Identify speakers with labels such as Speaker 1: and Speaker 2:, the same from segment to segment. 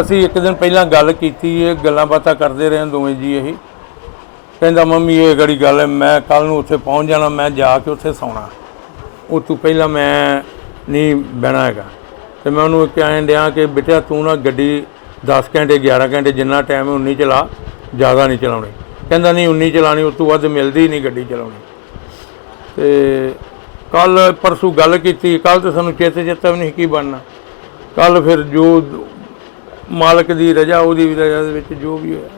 Speaker 1: ਅਸੀਂ ਇੱਕ ਦਿਨ ਪਹਿਲਾਂ ਗੱਲ ਕੀਤੀ, ਇਹ ਗੱਲਾਂ ਬਾਤਾਂ ਕਰਦੇ ਰਹੇ ਦੋਵੇਂ ਜੀ ਇਹ। ਕਹਿੰਦਾ, ਮੰਮੀ, ਇਹ ਗੜੀ ਗੱਲ ਹੈ? ਮੈਂ ਕੱਲ ਨੂੰ ਉੱਥੇ ਪਹੁੰਚ ਜਾਣਾ, ਮੈਂ ਜਾ ਕੇ ਉੱਥੇ ਸੌਣਾ। ਉਹ ਤੋਂ ਪਹਿਲਾਂ ਮੈਂ ਨਹੀਂ ਬਹਿਣਾ ਹੈਗਾ। ਤੇ ਮੈਂ ਉਹਨੂੰ ਕਹਿਣ ਦਿਆਂ ਕਿ ਬਿਟਿਆ ਤੂੰ ਨਾ ਗੱਡੀ 10 ਘੰਟੇ 11 ਘੰਟੇ ਜਿੰਨਾ ਟਾਈਮ ਹੈ ਉਨੀ ਚਲਾ, ਜ਼ਿਆਦਾ ਨਹੀਂ ਚਲਾਉਣੀ। ਕਹਿੰਦਾ, ਨਹੀਂ, ਉਨੀ ਚਲਾਣੀ ਉਸ ਤੋਂ ਵੱਧ ਮਿਲਦੀ ਨਹੀਂ ਗੱਡੀ ਚਲਾਉਣੀ। ਤੇ ਕੱਲ ਪਰਸੋਂ ਗੱਲ ਕੀਤੀ ਕੱਲ ਤੇ ਸਾਨੂੰ ਚੇਤੇ ਚੇਤਾ ਵੀ ਨਹੀਂ ਕੀ ਬਣਨਾ। ਕੱਲ ਫਿਰ ਜੋ ਮਾਲਕ ਦੀ ਰਜ਼ਾ ਉਹਦੀ ਰਜ਼ਾ ਦੇ ਵਿੱਚ ਜੋ ਵੀ ਹੋਇਆ।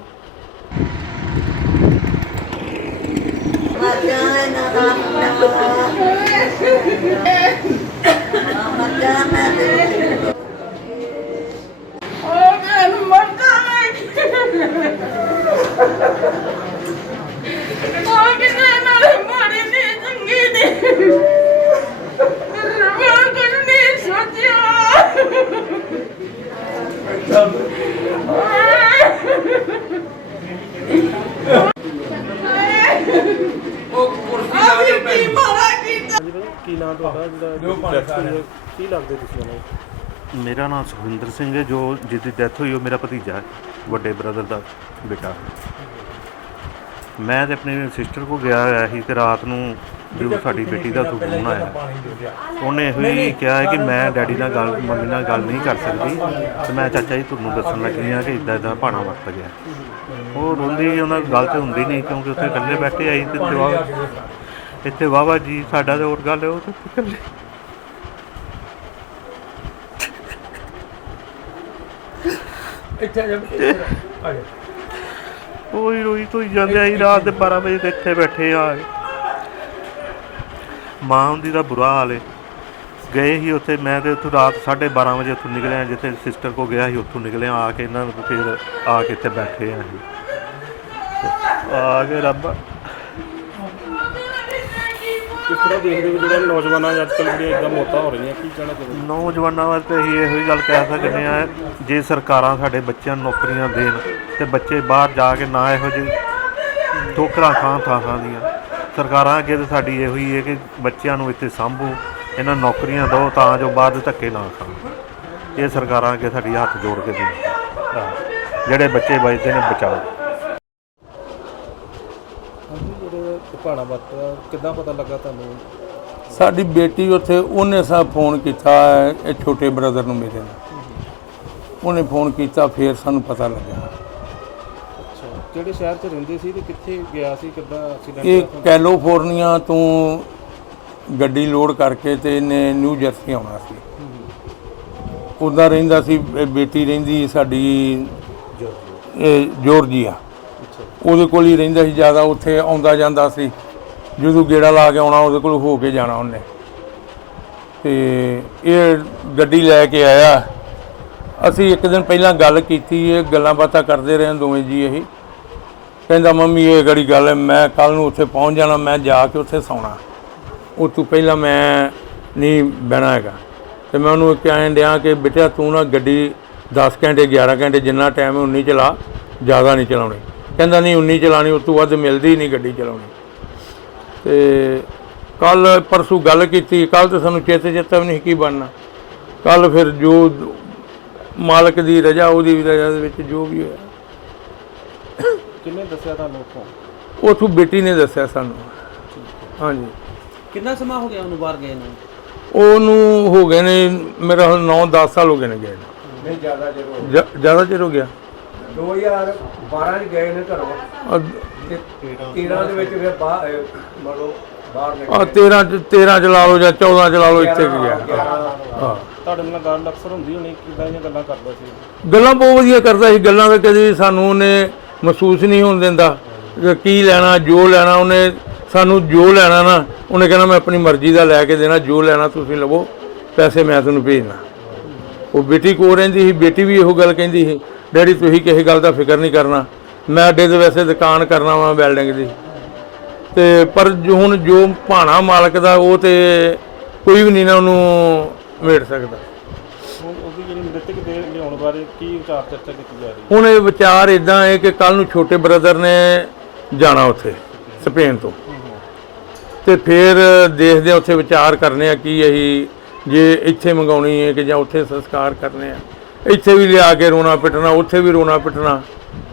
Speaker 2: ਉਹ ਮੈਨੂੰ ਮਰਦਾ ਨਹੀਂ ਉਹ ਕਿਤੇ ਨਾਲੇ ਮਾੜੀ ਨਹੀਂ ਚੰਗੀ ਨਹੀਂ ਮੈਂ ਕੁਝ ਨਹੀਂ ਸੋਚਿਆ
Speaker 1: ਉਹ ਕੁਰਸੀ
Speaker 2: ਆਹ ਕੀ ਮਾਰਾ ਕੀਤਾ
Speaker 3: ਕੀ ਨਾਮ ਤੁਹਾਡਾ ਕੀ ਲੱਗਦੇ ਤੁਸੀਂ ਉਹਨੂੰ
Speaker 4: ਮੇਰਾ ਨਾਮ ਸੁਖਵਿੰਦਰ ਸਿੰਘ ਹੈ ਜੋ ਜਿਹਦੀ ਡੈਥ ਹੋਈ ਉਹ ਮੇਰਾ ਭਤੀਜਾ ਹੈ ਵੱਡੇ ਬ੍ਰਦਰ ਦਾ ਬੇਟਾ। ਮੈਂ ਤੇ ਆਪਣੀ ਸਿਸਟਰ ਕੋ ਗਿਆ ਹੋਇਆ ਸੀ ਤੇ ਰਾਤ ਨੂੰ ਜਦੋਂ ਸਾਡੀ ਬੇਟੀ ਦਾ ਫੋਨ ਆਇਆ ਉਹਨੇ ਇਹੋ ਹੀ ਕਿਹਾ ਹੈ ਕਿ ਮੈਂ ਡੈਡੀ ਨਾਲ ਗੱਲ ਮੰਮੀ ਨਾਲ ਗੱਲ ਨਹੀਂ ਕਰ ਸਕਦੀ। ਤੇ ਮੈਂ ਚਾਚਾ ਜੀ ਤੁਹਾਨੂੰ ਦੱਸਣ ਲੱਗੀ ਹਾਂ ਕਿ ਇਦਾਂ ਇਦਾਂ ਭਾਣਾ ਵਰਤ ਗਿਆ ਉਹ ਰੋਂਦੀ ਉਹਨਾਂ ਗੱਲ ਤੇ ਹੁੰਦੀ ਨਹੀਂ ਕਿਉਂਕਿ ਉੱਥੇ ਇਕੱਲੇ ਬੈਠੇ ਆਈ ਤੇ ਇੱਥੇ ਵਾਵਾ ਜੀ ਸਾਡਾ ਤੇ ਹੋਰ ਗੱਲ ਹੈ ਉਹ ਤੇ ਇਕੱਲੇ।
Speaker 1: ਇੱਥੇ ਆ ਜਾ ਆ ਜਾ
Speaker 4: ਰੋਈ ਰੋਈ ਤੋਂ ਜਾਂਦੇ ਆਈ ਰਾਤ ਦੇ 12 ਵਜੇ ਤੇ ਇੱਥੇ ਬੈਠੇ ਆ। ਮਾਂ ਹੁੰਦੀ ਦਾ ਬੁਰਾ ਹਾਲ ਏ। ਗਏ ਹੀ ਉੱਥੇ, ਮੈਂ ਤੇ ਉੱਥੋਂ ਰਾਤ 12:30 ਵਜੇ ਉੱਥੋਂ ਨਿਕਲਿਆ ਜਿੱਥੇ ਸਿਸਟਰ ਕੋ ਗਿਆ ਸੀ, ਉੱਥੋਂ ਨਿਕਲਿਆ ਆ ਕੇ ਇਹਨਾਂ ਨੂੰ ਫਿਰ ਆ ਕੇ ਇੱਥੇ ਬੈਠੇ ਆ ਆ ਕੇ ਰੱਬ।
Speaker 3: ਕਿਸ ਤਰ੍ਹਾਂ ਦੇਖਦੇ ਹੋ ਜਿਹੜਾ ਨੌਜਵਾਨਾਂ ਅੱਜ ਕੱਲ੍ਹ ਜਿਹੜੀਆਂ ਇਦਾਂ ਮੌਤਾਂ ਹੋ ਰਹੀਆਂ, ਕੀ ਕਹਿਣਾ ਚਾਹੁੰਦੇ
Speaker 4: ਨੌਜਵਾਨਾਂ ਵਾਸਤੇ ਅਸੀਂ ਇਹੋ ਹੀ ਗੱਲ ਕਹਿ ਸਕਦੇ ਹਾਂ, ਜੇ ਸਰਕਾਰਾਂ ਸਾਡੇ ਬੱਚਿਆਂ ਨੂੰ ਨੌਕਰੀਆਂ ਦੇਣ ਤੇ ਬੱਚੇ ਬਾਹਰ ਜਾ ਕੇ ਨਾ ਇਹੋ ਜਿਹੇ ਠੋਕਰਾਂ ਖਾਂ ਥਾਂ ਥਾਂ ਦੀਆਂ। ਸਰਕਾਰਾਂ ਅੱਗੇ ਤੇ ਸਾਡੀ ਇਹੋ ਹੀ ਹੈ ਕਿ ਬੱਚਿਆਂ ਨੂੰ ਇੱਥੇ ਸਾਂਭੋ, ਇਹਨਾਂ ਨੌਕਰੀਆਂ ਦਿਓ ਤਾਂ ਜੋ ਬਾਹਰ ਦੇ ਧੱਕੇ ਨਾ ਖਾਣ। ਇਹ ਸਰਕਾਰਾਂ ਅੱਗੇ ਸਾਡੀ ਹੱਥ ਜੋੜ ਕੇ ਬੇਨਤੀ ਹੈ। ਜਿਹੜੇ ਬੱਚੇ ਬਚਦੇ ਨੇ ਬਚਾਓ।
Speaker 3: ਹਾਂਜੀ ਜਿਹੜੇ ਭਾਣਾ ਵਰਤਦਾ ਕਿੱਦਾਂ ਪਤਾ ਲੱਗਾ ਤੁਹਾਨੂੰ?
Speaker 1: ਸਾਡੀ ਬੇਟੀ ਉੱਥੇ ਉਹਨੇ ਸਾ ਫੋਨ ਕੀਤਾ ਇਹ ਛੋਟੇ ਬ੍ਰਦਰ ਨੂੰ ਮੇਰੇ ਨੂੰ ਉਹਨੇ ਫੋਨ ਕੀਤਾ ਫਿਰ ਸਾਨੂੰ ਪਤਾ ਲੱਗਾ
Speaker 3: ਅੱਛਾ ਕਿਹੜੇ ਸ਼ਹਿਰ 'ਚ ਰਹਿੰਦੇ ਸੀ ਤੇ ਕਿੱਥੇ ਗਿਆ ਸੀ ਕਿੱਦਾਂ ਐਕਸੀਡੈਂਟ
Speaker 1: ਇਹ ਕੈਲੀਫੋਰਨੀਆ ਤੋਂ ਗੱਡੀ ਲੋਡ ਕਰਕੇ ਤੇ ਇਹਨੇ ਨਿਊ ਜਰਸੀ ਆਉਣਾ ਸੀ। ਉਹਦਾ ਰਹਿੰਦਾ ਸੀ ਇਹ ਬੇਟੀ ਰਹਿੰਦੀ ਸਾਡੀ ਇਹ ਜੋਰਜੀਆ। ਉਹਦੇ ਕੋਲ ਹੀ ਰਹਿੰਦਾ ਸੀ, ਜ਼ਿਆਦਾ ਉੱਥੇ ਆਉਂਦਾ ਜਾਂਦਾ ਸੀ। ਜਦੋਂ ਗੇੜਾ ਲਾ ਕੇ ਆਉਣਾ, ਉਹਦੇ ਕੋਲ ਹੋ ਕੇ ਜਾਣਾ ਉਹਨੇ। ਤੇ ਇਹ ਗੱਡੀ ਲੈ ਕੇ ਆਇਆ। ਅਸੀਂ ਇੱਕ ਦਿਨ ਪਹਿਲਾਂ ਗੱਲ ਕੀਤੀ, ਇਹ ਗੱਲਾਂ ਬਾਤਾਂ ਕਰਦੇ ਰਹੇ ਦੋਵੇਂ ਜੀ ਇਹ। ਕਹਿੰਦਾ, ਮੰਮੀ, ਇਹ ਗੜੀ ਗੱਲ ਹੈ, ਮੈਂ ਕੱਲ ਨੂੰ ਉੱਥੇ ਪਹੁੰਚ ਜਾਣਾ, ਮੈਂ ਜਾ ਕੇ ਉੱਥੇ ਸੌਣਾ। ਉਹ ਤੋਂ ਪਹਿਲਾਂ ਮੈਂ ਨਹੀਂ ਬਹਿਣਾ ਹੈਗਾ। ਤੇ ਮੈਂ ਉਹਨੂੰ ਕਹਿਣ ਡਿਆ ਕਿ ਬਿਟਿਆ ਤੂੰ ਨਾ ਗੱਡੀ 10 ਘੰਟੇ 11 ਘੰਟੇ ਜਿੰਨਾ ਟਾਈਮ ਹੈ, ਉਨੀ ਚਲਾ, ਜ਼ਿਆਦਾ ਨਹੀਂ ਚਲਾਉਣੀ। ਕਹਿੰਦਾ ਨਹੀਂ ਉਨੀ ਚਲਾਣੀ ਉਸ ਤੋਂ ਵੱਧ ਮਿਲਦੀ ਨਹੀਂ ਗੱਡੀ ਚਲਾਉਣੀ। ਤੇ ਕੱਲ ਪਰਸੋਂ ਗੱਲ ਕੀਤੀ ਕੱਲ ਤੇ ਸਾਨੂੰ ਚੇਤੇ ਚੇਤਾ ਵੀ ਨਹੀਂ ਕੀ ਬਣਨਾ। ਕੱਲ ਫਿਰ ਜੋ ਮਾਲਕ ਦੀ ਰਜ਼ਾ ਉਹਦੀ ਵੀ ਰਜ਼ਾ ਦੇ ਵਿੱਚ ਜੋ ਵੀ ਹੋਇਆ।
Speaker 3: ਕਿੰਨੇ ਦੱਸਿਆ ਤੁਹਾਨੂੰ ਉੱਥੋਂ?
Speaker 1: ਉਥੋਂ ਬੇਟੀ ਨੇ ਦੱਸਿਆ ਸਾਨੂੰ। ਹਾਂਜੀ।
Speaker 5: ਕਿੰਨਾ ਸਮਾਂ ਹੋ ਗਿਆ ਉਹਨੂੰ ਬਾਹਰ ਗਏ ਨੂੰ?
Speaker 1: ਉਹਨੂੰ ਹੋ ਗਏ ਨੇ ਮੇਰਾ 9-10 ਸਾਲ ਹੋ ਗਏ ਨੇ ਗਏ।
Speaker 6: ਨਹੀਂ ਜ਼ਿਆਦਾ ਚਿਰ ਹੋ
Speaker 1: ਜ- ਜ਼ਿਆਦਾ ਚਿਰ ਹੋ ਗਿਆ।
Speaker 6: 2012 ਚ ਗਏ ਨੇ ਘਰੋਂ
Speaker 1: ਆ
Speaker 6: ਤੇ 13 ਦੇ ਵਿੱਚ ਫਿਰ ਬਾਹਰ ਮਤਲਬ ਬਾਹਰ ਨਿਕਲ।
Speaker 1: ਆਹ 13 ਚ 13 ਚ ਲਾ ਲਓ ਜਾਂ 14 ਚ ਲਾ ਲਓ ਇੱਥੇ ਕੁ ਗਿਆ ਹਾਂ।
Speaker 3: ਤੁਹਾਡੇ ਨਾਲ ਗੱਲ ਅਕਸਰ ਹੁੰਦੀ ਹੋਣੀ ਕਿੱਦਾਂ ਦੀਆਂ ਗੱਲਾਂ ਕਰਦਾ ਸੀ।
Speaker 1: ਗੱਲਾਂ ਬਹੁਤ ਵਧੀਆ ਕਰਦਾ ਸੀ ਗੱਲਾਂ ਤਾਂ ਕਦੀ ਸਾਨੂੰ ਉਹਨੇ ਮਹਿਸੂਸ ਨਹੀਂ ਹੋਣ ਦਿੰਦਾ ਕਿ ਕੀ ਲੈਣਾ ਜੋ ਲੈਣਾ ਉਹਨੇ ਸਾਨੂੰ ਜੋ ਲੈਣਾ ਨਾ ਉਹਨੇ ਕਹਿਣਾ ਮੈਂ ਆਪਣੀ ਮਰਜ਼ੀ ਦਾ ਲੈ ਕੇ ਦੇਣਾ ਜੋ ਲੈਣਾ ਤੁਸੀਂ ਲਵੋ ਪੈਸੇ ਮੈਂ ਤੁਹਾਨੂੰ ਭੇਜਣਾ। ਉਹ ਬੇਟੀ ਕੋਲ ਰਹਿੰਦੀ ਸੀ ਬੇਟੀ ਵੀ ਇਹੋ ਗੱਲ ਕਹਿੰਦੀ ਸੀ ਡੈਡੀ ਤੁਸੀਂ ਕਿਸੇ ਗੱਲ ਦਾ ਫਿਕਰ ਨਹੀਂ ਕਰਨਾ। ਮੈਂ ਅੱਡੇ ਦੇ ਵੈਸੇ ਦੁਕਾਨ ਕਰਨਾ ਵਾ ਬਿਲਡਿੰਗ ਦੀ। ਤੇ ਪਰ ਹੁਣ ਜੋ ਭਾਣਾ ਮਾਲਕ ਦਾ ਉਹ ਤੇ ਕੋਈ ਵੀ ਨਹੀਂ ਨਾ ਉਹਨੂੰ ਮੇੜ ਸਕਦਾ।
Speaker 3: ਹੁਣ ਉਹਦੀ ਜਿਹੜੀ ਮ੍ਰਿਤਕ ਦੇ ਲਿਆਉਣ ਬਾਰੇ ਕੀ ਵਿਚਾਰ ਚਰਚਾ ਕੀਤੀ ਜਾ ਰਹੀ
Speaker 1: ਹੁਣ ਇਹ ਵਿਚਾਰ ਇਦਾਂ ਹੈ ਕਿ ਕੱਲ ਨੂੰ ਛੋਟੇ ਬ੍ਰਦਰ ਨੇ ਜਾਣਾ ਉੱਥੇ ਸਪੇਨ ਤੋਂ। ਤੇ ਫਿਰ ਦੇਖਦੇ ਆ ਉੱਥੇ ਵਿਚਾਰ ਕਰਨੇ ਆ ਕੀ ਅਸੀਂ ਜੇ ਇੱਥੇ ਮੰਗਾਉਣੀ ਹੈ ਕਿ ਜਾਂ ਉੱਥੇ ਸੰਸਕਾਰ ਕਰਨੇ ਆ। ਇੱਥੇ ਵੀ ਲਿਆ ਕੇ ਰੋਣਾ ਪਿੱਟਣਾ ਉੱਥੇ ਵੀ ਰੋਣਾ ਪਿੱਟਣਾ।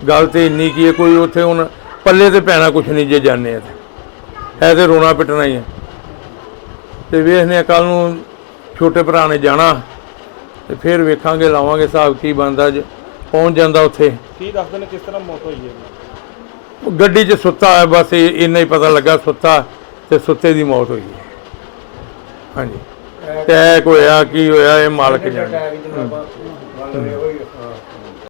Speaker 1: ਗੱਲ ਤੇ ਇੰਨੀ ਕੀ ਹੈ ਕੋਈ ਉੱਥੇ ਹੁਣ ਪੱਲੇ ਤੇ ਪੈਣਾ ਕੁਛ ਨਹੀਂ ਜੇ ਜਾਣੇ ਆ ਤੇ। ਹੈ ਤੇ ਰੋਣਾ ਪਿੱਟਣਾ ਹੀ ਹੈ ਤੇ ਵੇਖਨੇ ਕੱਲ ਨੂੰ ਛੋਟੇ ਭਰਾ ਨੇ ਜਾਣਾ ਤੇ ਫਿਰ ਵੇਖਾਂਗੇ ਲਾਵਾਂਗੇ ਹਿਸਾਬ ਕੀ ਬਣਦਾ ਜੇ। ਪਹੁੰਚ ਜਾਂਦਾ ਉੱਥੇ?
Speaker 3: ਕੀ ਦੱਸਦੇ ਨੇ ਕਿਸ ਤਰ੍ਹਾਂ ਮੌਤ ਹੋਈ ਹੈ?
Speaker 1: ਗੱਡੀ 'ਚ ਸੁੱਤਾ ਹੈ ਬਸ ਇਹ- ਇੰਨਾ ਹੀ ਪਤਾ ਲੱਗਾ ਸੁੱਤਾ ਤੇ ਸੁੱਤੇ ਦੀ ਮੌਤ ਹੋਈ ਹੈ। ਹਾਂਜੀ। ਟੈਕ ਹੋਇਆ ਕੀ ਹੋਇਆ ਇਹ ਮਾਲਕ ਜਾਣੇ।
Speaker 6: to me.